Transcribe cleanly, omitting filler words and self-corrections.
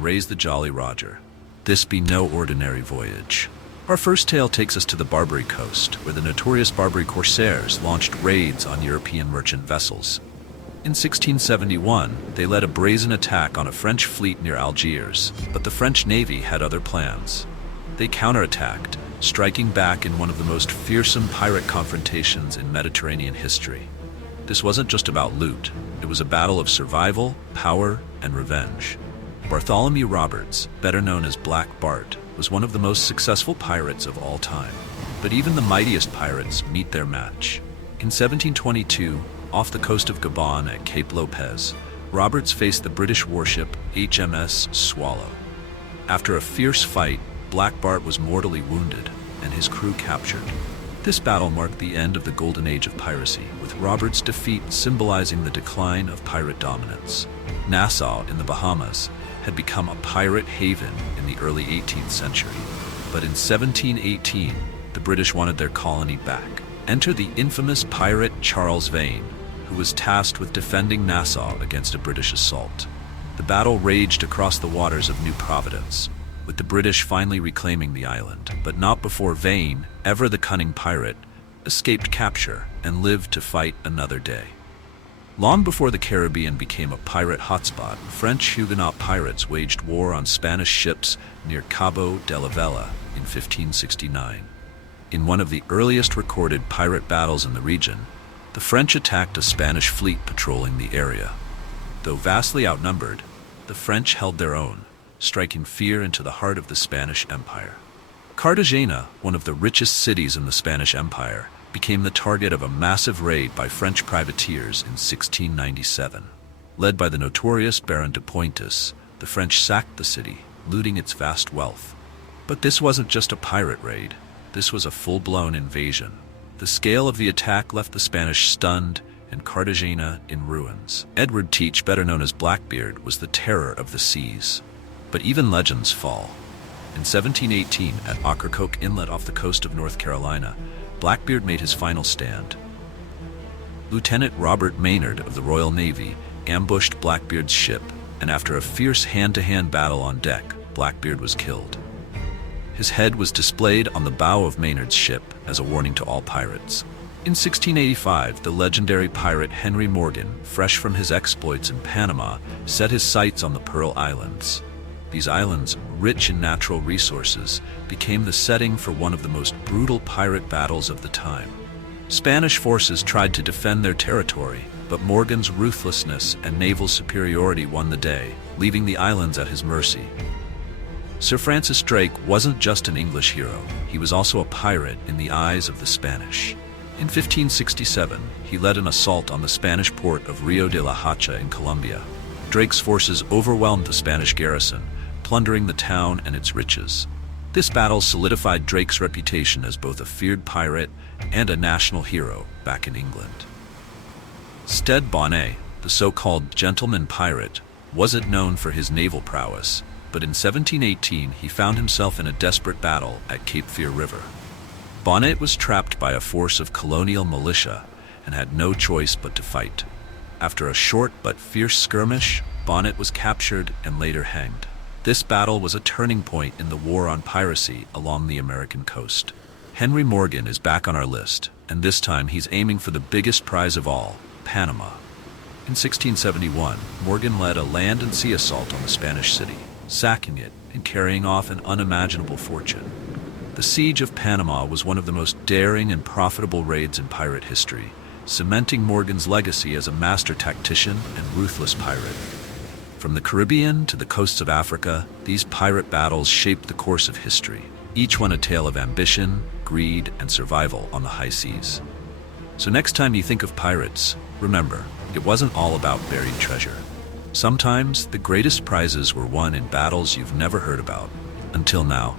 and raise the Jolly Roger. This be no ordinary voyage. Our first tale takes us to the Barbary coast, where the notorious Barbary corsairs launched raids on European merchant vessels. In 1671, they led a brazen attack on a French fleet near Algiers, but the French navy had other plans. They counterattacked, striking back in one of the most fearsome pirate confrontations in Mediterranean history. This wasn't just about loot, it was a battle of survival, power, and revenge. Bartholomew Roberts, better known as Black Bart, was one of the most successful pirates of all time. But even the mightiest pirates meet their match. In 1722, off the coast of Gabon at Cape Lopez, Roberts faced the British warship HMS Swallow. After a fierce fight, Black Bart was mortally wounded, and his crew captured. This battle marked the end of the golden age of piracy, with Roberts' defeat symbolizing the decline of pirate dominance. Nassau, in the Bahamas, had become a pirate haven in the early 18th century. But in 1718, the British wanted their colony back. Enter the infamous pirate Charles Vane, who was tasked with defending Nassau against a British assault. The battle raged across the waters of New Providence, with the British finally reclaiming the island, but not before Vane, ever the cunning pirate, escaped capture and lived to fight another day. Long before the Caribbean became a pirate hotspot, French Huguenot pirates waged war on Spanish ships near Cabo de la Vela in 1569. In one of the earliest recorded pirate battles in the region, the French attacked a Spanish fleet patrolling the area. Though vastly outnumbered, the French held their own, striking fear into the heart of the Spanish Empire. Cartagena, one of the richest cities in the Spanish Empire, became the target of a massive raid by French privateers in 1697. Led by the notorious Baron de Pointes, the French sacked the city, looting its vast wealth. But this wasn't just a pirate raid. This was a full-blown invasion. The scale of the attack left the Spanish stunned and Cartagena in ruins. Edward Teach, better known as Blackbeard, was the terror of the seas. But even legends fall. In 1718, at Ocracoke Inlet off the coast of North Carolina, Blackbeard made his final stand. Lieutenant Robert Maynard of the Royal Navy ambushed Blackbeard's ship, and after a fierce hand-to-hand battle on deck, Blackbeard was killed. His head was displayed on the bow of Maynard's ship as a warning to all pirates. In 1685, the legendary pirate Henry Morgan, fresh from his exploits in Panama, set his sights on the Pearl Islands. These islands, rich in natural resources, became the setting for one of the most brutal pirate battles of the time. Spanish forces tried to defend their territory, but Morgan's ruthlessness and naval superiority won the day, leaving the islands at his mercy. Sir Francis Drake wasn't just an English hero, he was also a pirate in the eyes of the Spanish. In 1567, he led an assault on the Spanish port of Rio de la Hacha in Colombia. Drake's forces overwhelmed the Spanish garrison, plundering the town and its riches. This battle solidified Drake's reputation as both a feared pirate and a national hero back in England. Stede Bonnet, the so-called gentleman pirate, wasn't known for his naval prowess, but in 1718 he found himself in a desperate battle at Cape Fear River. Bonnet was trapped by a force of colonial militia and had no choice but to fight. After a short but fierce skirmish, Bonnet was captured and later hanged. This battle was a turning point in the war on piracy along the American coast. Henry Morgan is back on our list, and this time he's aiming for the biggest prize of all, Panama. In 1671, Morgan led a land and sea assault on the Spanish city, sacking it and carrying off an unimaginable fortune. The siege of Panama was one of the most daring and profitable raids in pirate history, cementing Morgan's legacy as a master tactician and ruthless pirate. From the Caribbean to the coasts of Africa, these pirate battles shaped the course of history, each one a tale of ambition, greed, and survival on the high seas. So next time you think of pirates, remember, it wasn't all about buried treasure. Sometimes the greatest prizes were won in battles you've never heard about. Until now.